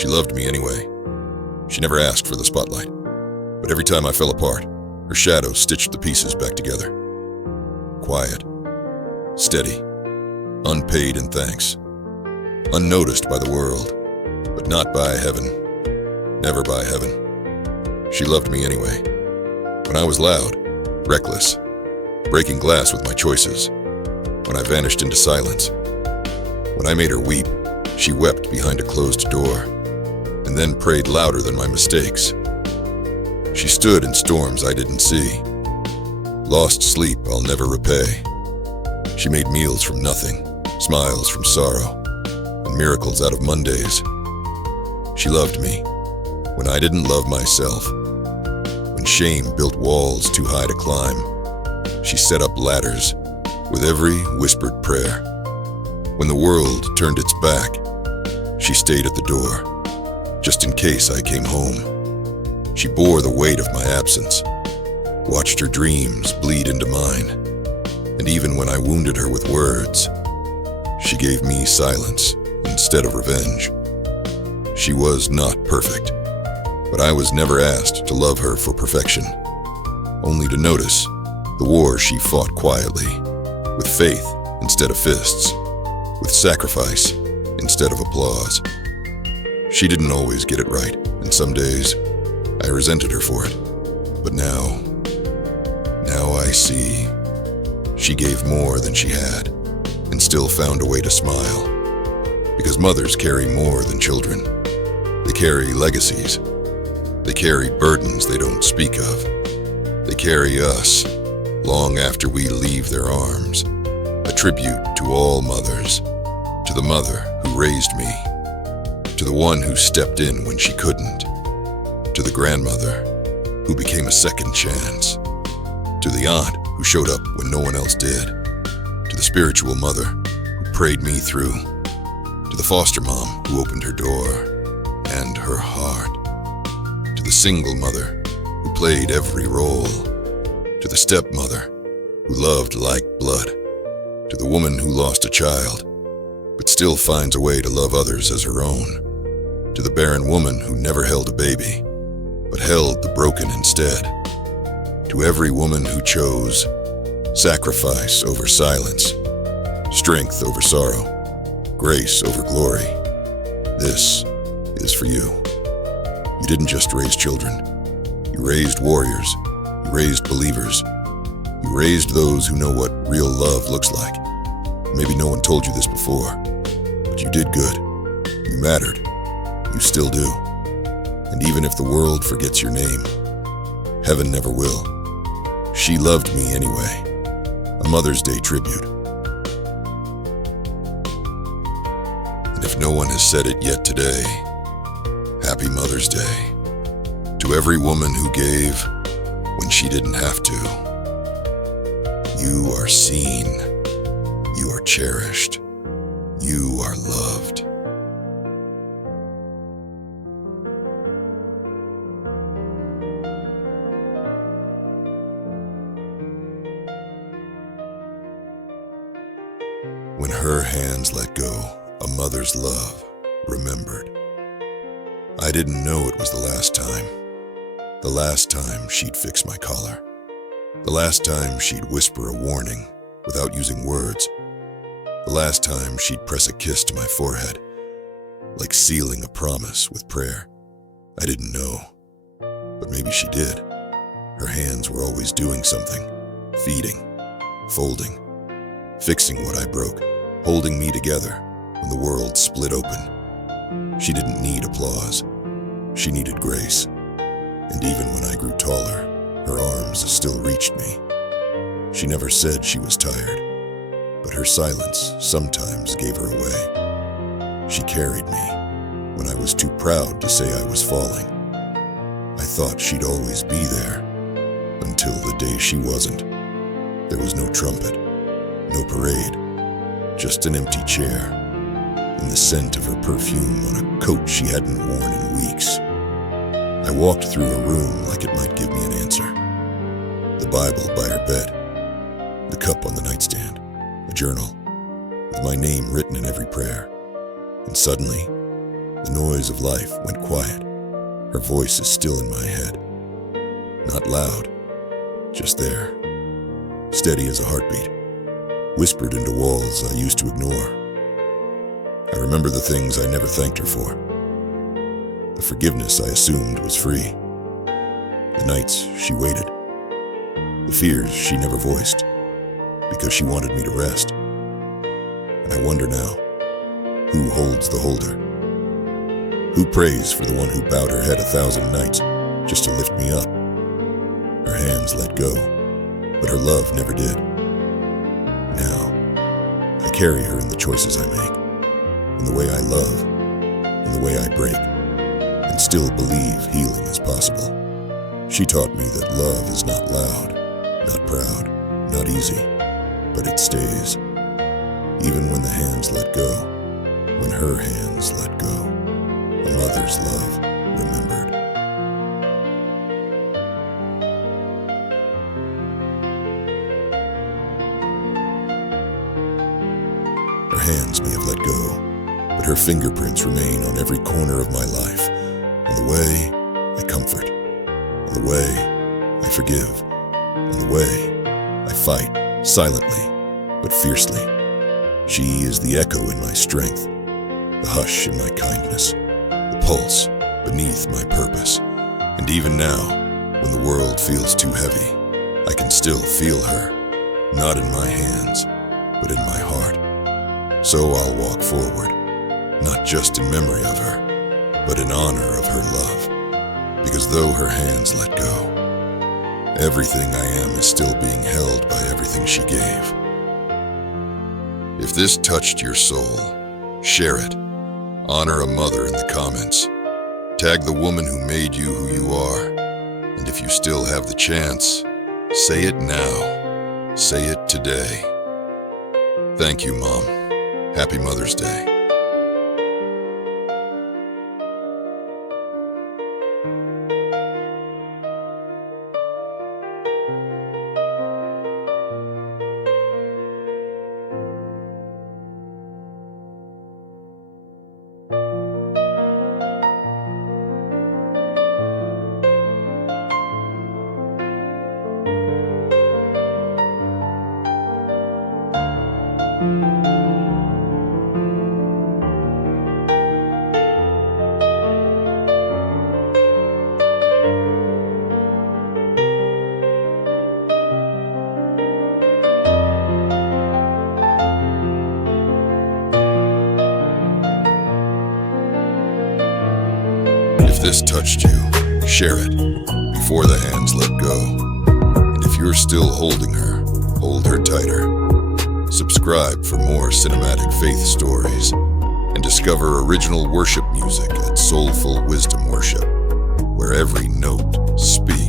She loved me anyway. She never asked for the spotlight, but every time I fell apart, her shadow stitched the pieces back together. Quiet, steady, unpaid in thanks, unnoticed by the world, but not by heaven, never by heaven. She loved me anyway. When I was loud, reckless, breaking glass with my choices, when I vanished into silence, when I made her weep, she wept behind a closed door, and then prayed louder than my mistakes. She stood in storms I didn't see. Lost sleep I'll never repay. She made meals from nothing, smiles from sorrow, and miracles out of Mondays. She loved me when I didn't love myself. When shame built walls too high to climb, she set up ladders with every whispered prayer. When the world turned its back, she stayed at the door, just in case I came home. She bore the weight of my absence, watched her dreams bleed into mine, and even when I wounded her with words, she gave me silence instead of revenge. She was not perfect, but I was never asked to love her for perfection, only to notice the war she fought quietly, with faith instead of fists, with sacrifice instead of applause. She didn't always get it right, and some days I resented her for it. But now I see she gave more than she had, and still found a way to smile. Because mothers carry more than children. They carry legacies. They carry burdens they don't speak of. They carry us long after we leave their arms. A tribute to all mothers, to the mother who raised me, to the one who stepped in when she couldn't, to the grandmother who became a second chance, to the aunt who showed up when no one else did, to the spiritual mother who prayed me through, to the foster mom who opened her door and her heart, to the single mother who played every role, to the stepmother who loved like blood, to the woman who lost a child but still finds a way to love others as her own, to the barren woman who never held a baby but held the broken instead, to every woman who chose sacrifice over silence, strength over sorrow, grace over glory. This is for you. You didn't just raise children. You raised warriors. You raised believers. You raised those who know what real love looks like. Maybe no one told you this before, but you did good. You mattered. You still do. And even if the world forgets your name, heaven never will. She loved me anyway. A Mother's Day tribute. And if no one has said it yet today, Happy Mother's Day to every woman who gave when she didn't have to. You are seen. You are cherished. You are loved. When her hands let go, a mother's love remembered. I didn't know it was the last time. The last time she'd fix my collar. The last time she'd whisper a warning without using words. The last time she'd press a kiss to my forehead, like sealing a promise with prayer. I didn't know, but maybe she did. Her hands were always doing something, feeding, folding, fixing what I broke, holding me together when the world split open. She didn't need applause. She needed grace. And even when I grew taller, her arms still reached me. She never said she was tired, but her silence sometimes gave her away. She carried me when I was too proud to say I was falling. I thought she'd always be there, until the day she wasn't. There was no trumpet, no parade, just an empty chair, and the scent of her perfume on a coat she hadn't worn in weeks. I walked through a room like it might give me an answer. The Bible by her bed, the cup on the nightstand, a journal with my name written in every prayer. And suddenly, The noise of life went quiet. Her voice is still in my head. Not loud, just there, steady as a heartbeat, whispered into walls I used to ignore. I remember the things I never thanked her for. The forgiveness I assumed was free. The nights she waited. The fears she never voiced, because she wanted me to rest. And I wonder now, who holds the holder? Who prays for the one who bowed her head 1,000 nights just to lift me up? Her hands let go, but her love never did. Now, I carry her in the choices I make, in the way I love, in the way I break, and still believe healing is possible. She taught me that love is not loud, not proud, not easy, but it stays. Even when the hands let go, when her hands let go, a mother's love remembered. Her hands may have let go, but her fingerprints remain on every corner of my life, on the way I comfort, on the way I forgive, on the way I fight silently but fiercely. She is the echo in my strength, the hush in my kindness, the pulse beneath my purpose. And even now, when the world feels too heavy, I can still feel her, not in my hands, but in my heart. So I'll walk forward, not just in memory of her, but in honor of her love. Because though her hands let go, everything I am is still being held by everything she gave. If this touched your soul, share it. Honor a mother in the comments. Tag the woman who made you who you are. And if you still have the chance, say it now. Say it today. Thank you, Mom. Happy Mother's Day. If this touched you, share it before the hands let go. And if you're still holding her, hold her tighter. Subscribe for more cinematic faith stories and discover original worship music at Soulful Wisdom Worship, where every note speaks.